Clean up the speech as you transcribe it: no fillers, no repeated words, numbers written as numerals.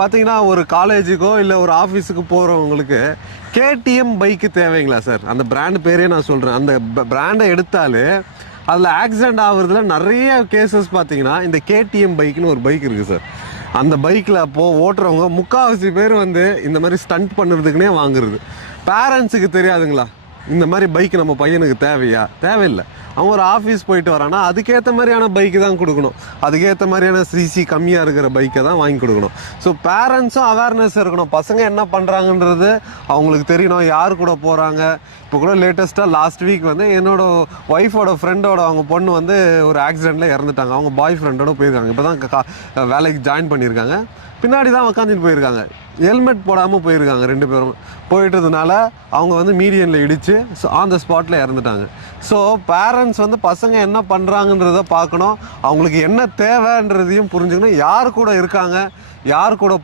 பார்த்தீங்கன்னா ஒரு காலேஜுக்கோ இல்லை ஒரு ஆஃபீஸுக்கு போகிறவங்களுக்கு கேடிஎம் பைக்கு தேவைங்களா சார்? அந்த பிராண்ட் பேரே நான் சொல்கிறேன். அந்த பிராண்டை எடுத்தாலே அதில் ஆக்சிடெண்ட் ஆகுறதுல நிறைய கேசஸ் பார்த்தீங்கன்னா இந்த கேடிஎம் பைக்குன்னு ஒரு பைக் இருக்குது சார். அந்த பைக்கில் அப்போது ஓட்டுறவங்க முக்கால்வாசி பேர் வந்து இந்த மாதிரி ஸ்டண்ட் பண்ணுறதுக்குனே வாங்குறது. பேரண்ட்ஸுக்கு தெரியாதுங்களா இந்த மாதிரி பைக் நம்ம பையனுக்கு தேவையா? தேவையில்லை. அவன் ஒரு ஆஃபீஸ் போயிட்டு வரானா அதுக்கேற்ற மாதிரியான பைக்கு தான் கொடுக்கணும். அதுக்கேற்ற மாதிரியான சிசி கம்மியாக இருக்கிற பைக்கை தான் வாங்கி கொடுக்கணும். ஸோ பேரண்ட்ஸும் அவேர்னஸ் இருக்கணும். பசங்க என்ன பண்ணுறாங்கன்றது அவங்களுக்கு தெரியணும். யார் கூட போகிறாங்க. இப்போ கூட லேட்டஸ்ட்டாக லாஸ்ட் வீக் வந்து என்னோடய ஒய்ஃபோட ஃப்ரெண்டோட அவங்க பொண்ணு வந்து ஒரு ஆக்சிடெண்ட்டில் இறந்துட்டாங்க. அவங்க பாய் ஃப்ரெண்டோட போயிருக்காங்க. இப்போ தான் வேலைக்கு ஜாயின் பண்ணியிருக்காங்க. பின்னாடி தான் உக்காந்துட்டு போயிருக்காங்க. ஹெல்மெட் போடாமல் போயிருக்காங்க. 2 பேரும் போயிட்டதுனால அவங்க வந்து மீடியனில் இடித்து ஆன் த ஸ்பாட்டில் இறந்துட்டாங்க. ஸோ பேரண்ட்ஸ் வந்து பசங்க என்ன பண்ணுறாங்கன்றத பார்க்கணும். அவங்களுக்கு என்ன தேவைன்றதையும் புரிஞ்சுக்கணும். யார் கூட இருக்காங்க, யார் கூட